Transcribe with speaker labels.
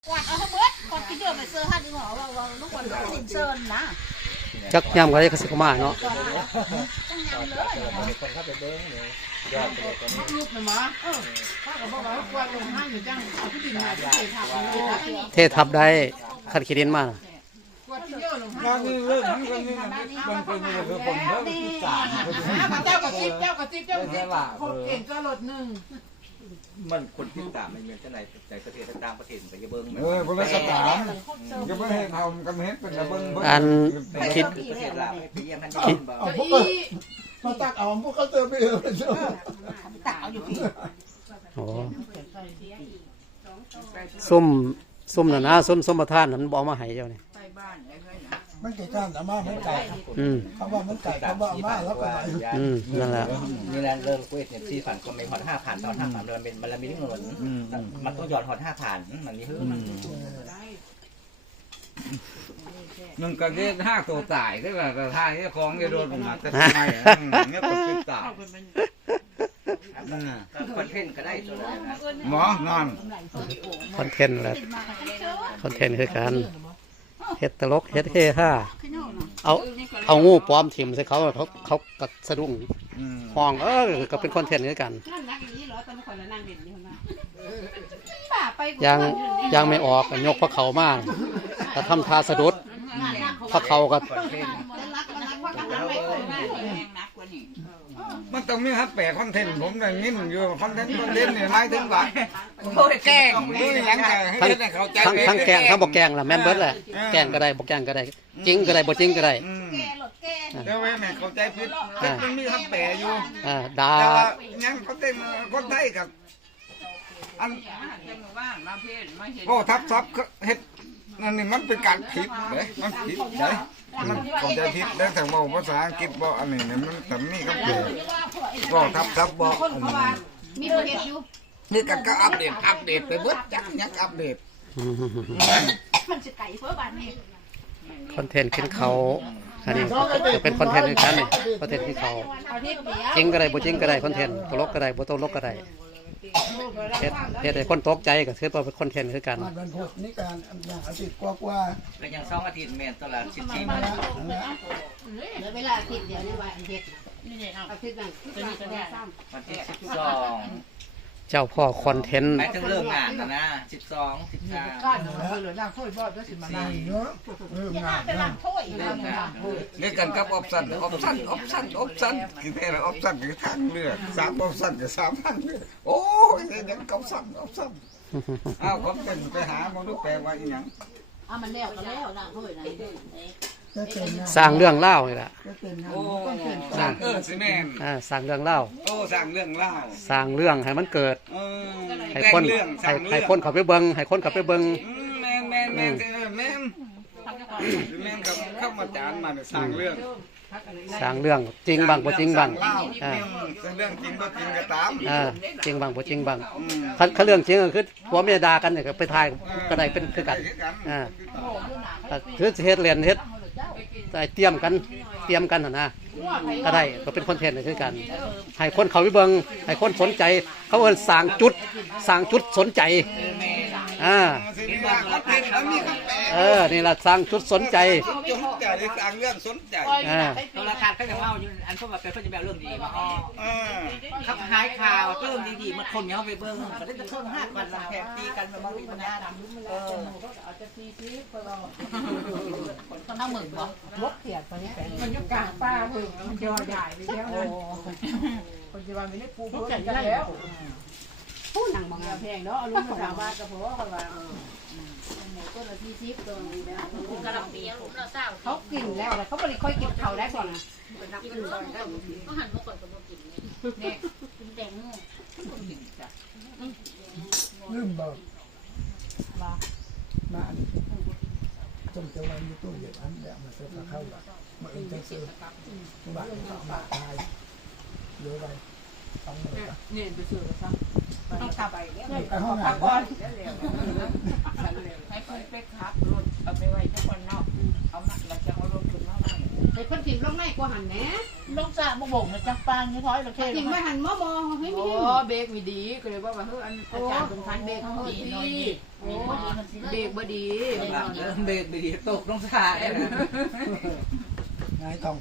Speaker 1: กวาดเอาทั้งเบิดกวาดกินเยอะไปเสื้อผ้าดีกว่าว่าลูกกวาดกินเชิญนะ
Speaker 2: จักยำก็ได้ก็สิกมาเนาะ
Speaker 1: จังยำเลยคนเข้าไปเบิ้งเลยยอดเลยตอนนี้ลูกเลยมั้งข้าก็บอกว่ากวาดลงห้างอยู่จังเอาที่ดินมาเททับ
Speaker 2: ได้คันขี้ดินมา
Speaker 3: งานนี้เรื่องนั้นก็นี่มันเป็นเรื่องคนเรื่องที่จ่าย
Speaker 1: เจ้ากระซิบคนเก่งก็ลดหนึ่ง
Speaker 4: มันคนที่ต่างในเมืองในประเทศต่างประเทศไปจะเบิ้ง
Speaker 3: บริษัทต่างจะไม่ให้ทำกันเฮ็ดเป็นเบิ้ง
Speaker 2: อันคิด
Speaker 4: ประเทศลาวไปเยี่ยมท่าน
Speaker 3: ยินบ่เอาพวกมาตักเอาพวกเขาเจอไปเออ
Speaker 1: ตักเอาอยู่พี่
Speaker 2: โอ้ส้มน่ะนะส้มประทานนั้นบ่เอามาให้เจ้านี่
Speaker 3: มันไก่ก้านอาม่ามันไก่เขาว่ามันไก่เขาว่าอาม่าแล้วก็ไหน
Speaker 2: นั่นแหละ
Speaker 4: นี่แหละเรื่องเวทเนี่ย4,000คนไม่ฮอด5,000ตอน5,000มันมีเงินมันต้องย้อนฮอด5,000มันนี่คือ
Speaker 3: นึงก็เรียก5ตัวตายได้ว่าทางนี้ของจะโดนมาแต่ทำไมเนี่ยก็ติดตาย
Speaker 4: คอนเทนต์ก็ได้ตัวนั้น
Speaker 3: หมอนอน
Speaker 2: คอนเทนต์แหละคอนเทนต์คือการเฮ็ดตลกเฮ็ดเฮฮาเอางูปลอมถิ่มใส่เขาก็สะดุ้งห้องก็เป็นคอนเทนต์ด้วยกันยังไม่ออกยกพระเขามาแต่ทำทาสะดุดพระเขาก็
Speaker 3: มันต้องมีครับแปลคอนเทนต์ผมอย่างนี้อยู่คอนเทนต์เนี่ยหมายถึงว่าแกงนี่ยังไงให้เขาใจ
Speaker 2: ทั้งแกงทั้งบอกแกงล่ะแม่นเบิดแหละแกงก็ได้บอกแกงก็ได้จริงก็ได้บ่จริงก็ได้
Speaker 3: เดี๋ยวแม่เข้าใจผิดมันมีคำแปลอยู่
Speaker 2: ด่า
Speaker 3: แต่ว่ายังเขาเต้นคนไทยกับอันก็ทับเฮ็ดนั่นนี่มันเป็นการผิดเลยมันผิดเลยมันเข้าใจผิดแล้วแต่ว่าภาษาอังกฤษบอกอันนี้เนี่ยมันแต่มีคำแปลก็ทับบอกอันนี้
Speaker 1: มีประเทศอยู่
Speaker 3: นี่ก็อัปเดตไปเบิดจักยักอัปเดต
Speaker 1: มันจะไก่เพื่อบ้านนี้
Speaker 2: คอนเทนต์ขึ้นเขาอันนี้จะเป็นคอนเทนต์ในชั้นนี่คอนเทนต์ขึ้นเขาจริงก็ได้บ่จริงก็ได้คอนเทนต์ตลกก็ได้บ่ตลกก็ได้เฮ็ดให้คนตกใจก็ถือว่าเป็นคอนเทนต์คือกัน
Speaker 3: วันพุธนี่การอย่างอาทิตย์กว่า
Speaker 4: แล้วยัง2อาทิตย์แม่นตลาด14มื้อ
Speaker 1: เวลาอาทิตย์เดียวนี่ว่าอาทิตย์อาทิตย์นั้นตัวนี้ก็ได้
Speaker 4: วันที่12
Speaker 2: เจ้าพ่อคอนเทนต์
Speaker 4: หมายถึงเริ่มงานนะ12 13
Speaker 3: ก้านเหลือล่างถ้วยบ่จะสิมานั่งเนาะเริ่มงานเรียกกันกับออปชั่นคือแท้ออปชั่นคือทางเลือก3ออปชั่นกับ3ทางเลือกโอ้ยยังกับออปชั่นอ้าวผมเป็นไปหาบ่รู้แปลว่าอีหยัง
Speaker 1: มันแล้วก็แล้วล่างถ้วย
Speaker 2: สร้างเรื่องเล่านี่ล่ะ
Speaker 3: สร้างสิแม่น
Speaker 2: สร้างเรื่องเล่า
Speaker 3: สร้างเรื่องเล่า
Speaker 2: สร้างเรื่องให้มันเกิดให้คนเขาไปเบิ่งให้คนเขาไปเบิ่ง
Speaker 3: แม่นกับเข้ามาจานมาสร้างเรื่อง
Speaker 2: จริงบางบ่จริงบาง
Speaker 3: เรื่องจริงบ่จริงก็ตาม
Speaker 2: จริงบางบ่จริงบางเขาเรื่องจริงก็คือผัวเมียด่ากันเนี่ยก็ไปถ่ายก็ได้เป็นคือกันคือเฮ็ดเรียนเฮ็ดเตรียมกันนะก็ได้ก็เป็นคอนเทนต์คือกันให้คนเขาไปเบิ่งให้คนสนใจเขาเอิ้นสร้างจุดสนใจนี่ล่ะสร้างจุดสนใจ
Speaker 3: สร้างเรื่องสนใจ
Speaker 4: โทรทัศน์เขาจะเล่าอยู่อันพวกแบบเขาจะแบบเรื่องดีมาเขาขายข่าวเรื่องดีๆมันคนเขาไปเบิ่งเขาได้จะเพิ่ม5,000แถมตีกันบางทีมันน่าทำ
Speaker 1: อาจจะตีซีคนน้าหมึกบ่ลบเขียดตอนนี้มันอยู่กลางป่าเพิ่งมันจะใหญ่ไปแล้วนั่นคนที่ว่าไม่ได้ปูเพิ่งแล้วผู้หนังมองแพงเนาะลุงมาถามว่ากับพ่อเขาว่าก็ละที่ซิปตัวนี้นะกระลำปีลุงเราเศร้าเขากินแล้วเขาไม่ได้ค่อยกินเขาได้ก่อนนะก็หันมาก่อนกับมากินเนี่ยกินแตงโม
Speaker 3: ลืมบอกมาจงจะวางอยู่ตู้เย็นอันแบบมาเสิร์ฟเข้ามาเองจะเสิร์ฟบ้านมาตายเยอะไปต้องเลย
Speaker 1: เนี่ยไปเสิร์ฟซะต้องขับไปเนี่ย
Speaker 3: ไปห้องไหน
Speaker 1: ก่อนให้เพื่อนไปขับรถเอาไปไว้ที่คนนอกเอามาเราจะเอารถขึ้นมาไว้ให้เพื่อนถิ่มลงในกว่าหันแหนลงซ่าบ่บ่งนะจังปางนี่ท้อยเราแค่ถิ่มไม่หันมอเฮ้ยไม่เบรกไม่ดีก็เลยว่าเฮ้ยอาจารย์เป็นพันเบรกเขาดีเบรกบ่ดี
Speaker 4: เบรกดีตกลงสา
Speaker 3: นายต้อง